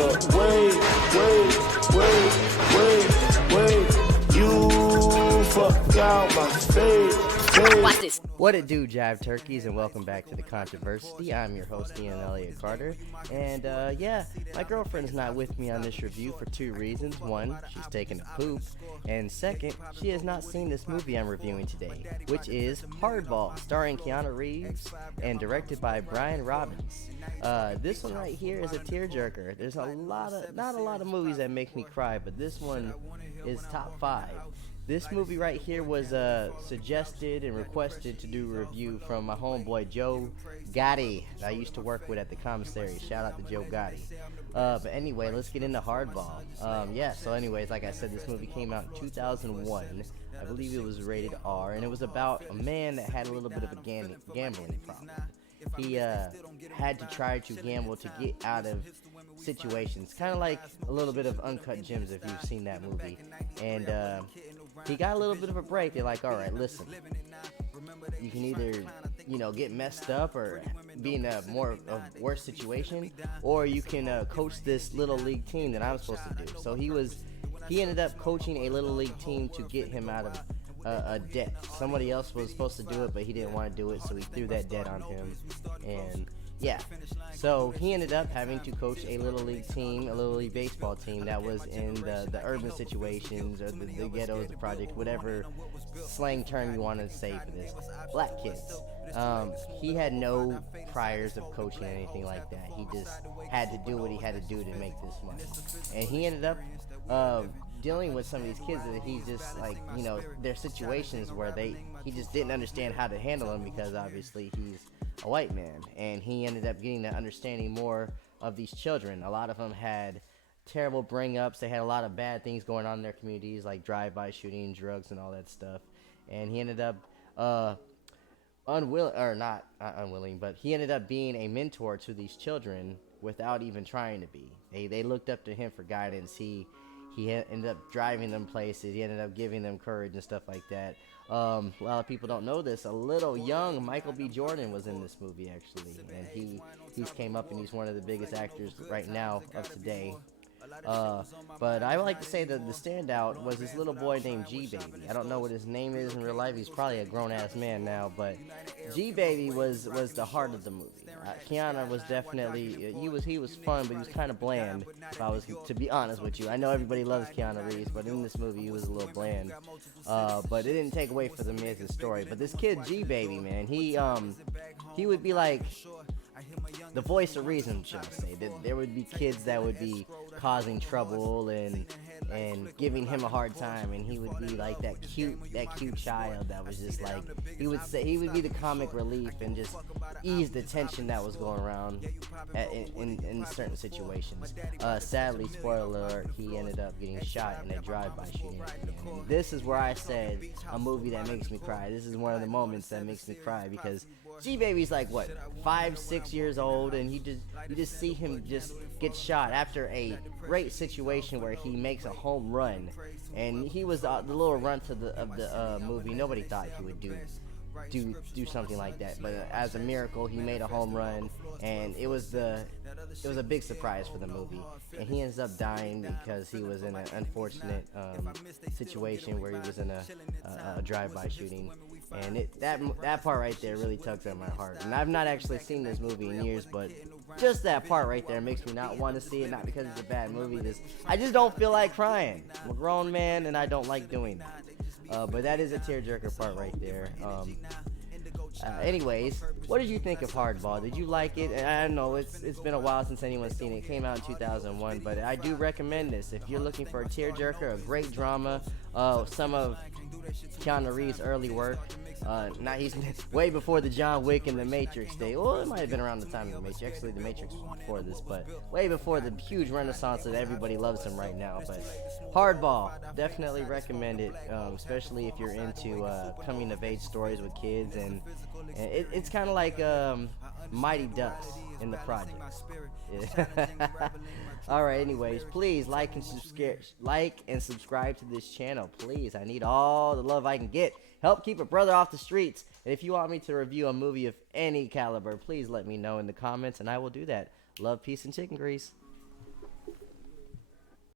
up. Wait. You fuck out my face. Watch this. What it do, Jive Turkeys, and welcome back to The Controversy. I'm your host, Elliott-Carter, and my girlfriend's not with me on this review for two reasons. One, she's taking a poop, and second, she has not seen this movie I'm reviewing today, which is Hardball, starring Keanu Reeves and directed by Brian Robbins. This one right here is a tearjerker. There's not a lot of movies that make me cry, but this one is top 5. This movie right here was suggested and requested to do a review from my homeboy Joe Gotti that I used to work with at the commissary. Shout out to Joe Gotti. But anyway, let's get into Hardball. So anyways, like I said, this movie came out in 2001. I believe it was rated R, and it was about a man that had a little bit of a gambling problem. He had to try to gamble to get out of situations, kind of like a little bit of Uncut Gems if you've seen that movie. And he got a little bit of a break. They're like, all right, listen, you can either, get messed up or be in a worse situation, or you can coach this little league team that I'm supposed to do. So he ended up coaching a little league team to get him out of a debt. Somebody else was supposed to do it, but he didn't want to do it, so he threw that debt on him. And so he ended up having to coach a little league team, a little league baseball team that was in the urban situations or the ghettos, the project, whatever slang term you want to say for this. Black kids. He had no priors of coaching or anything like that. He just had to do what he had to do to make this money. And he ended up dealing with some of these kids that he's just like, their situations where he just didn't understand how to handle them because obviously he's a white man, and he ended up getting to understanding more of these children. A lot of them had terrible bring-ups. They had a lot of bad things going on in their communities, like drive-by shooting, drugs, and all that stuff. And he ended up not unwilling, but he ended up being a mentor to these children without even trying to be. They looked up to him for guidance. He ended up driving them places. He ended up giving them courage and stuff like that. A lot of people don't know this. A little young Michael B. Jordan was in this movie, actually. And he's came up, and he's one of the biggest actors right now of today. But I would like to say that the standout was this little boy named G-Baby. I don't know what his name is in real life. He's probably a grown-ass man now, but G-Baby was the heart of the movie. Keanu was definitely, he was fun, but he was kind of bland, if I was to be honest with you. I know everybody loves Keanu Reeves, but in this movie he was a little bland. But it didn't take away from the man's story. But this kid G-Baby, man, he would be like the voice of reason, should I say. There would be kids that would be causing trouble and giving him a hard time, and he would be like that cute child that was just like, he would be the comic relief and just ease the tension that was going around in certain situations. Sadly, spoiler alert, he ended up getting shot in a drive-by shooting. And this is where I said a movie that makes me cry. This is one of the moments that makes me cry because G-Baby's like, what, 5-6 years old, and you just see him just get shot after a great situation where he makes a home run, and he was the little runt of the movie. Nobody thought he would do something like that, but as a miracle, he made a home run, and it was a big surprise for the movie. And he ends up dying because he was in an unfortunate situation where he was in a drive-by shooting. And that part right there really tugs at my heart. And I've not actually seen this movie in years, but just that part right there makes me not want to see it. Not because it's a bad movie. I just don't feel like crying. I'm a grown man, and I don't like doing that. But that is a tearjerker part right there. Anyways, what did you think of Hardball? Did you like it? And I know it's been a while since anyone's seen it. It came out in 2001, but I do recommend this. If you're looking for a tearjerker, a great drama, some of Keanu Reeves' early work. Now he's way before the John Wick and the Matrix day. Well, it might have been around the time of the Matrix. Actually, the Matrix was before this, but way before the huge renaissance that everybody loves him right now. But Hardball, definitely recommend it, especially if you're into coming of age stories with kids, and it's kind of like Mighty Ducks in the projects. Yeah. All right, anyways, please like and subscribe to this channel, please. I need all the love I can get. Help keep a brother off the streets. And if you want me to review a movie of any caliber, please let me know in the comments, and I will do that. Love, peace, and chicken grease.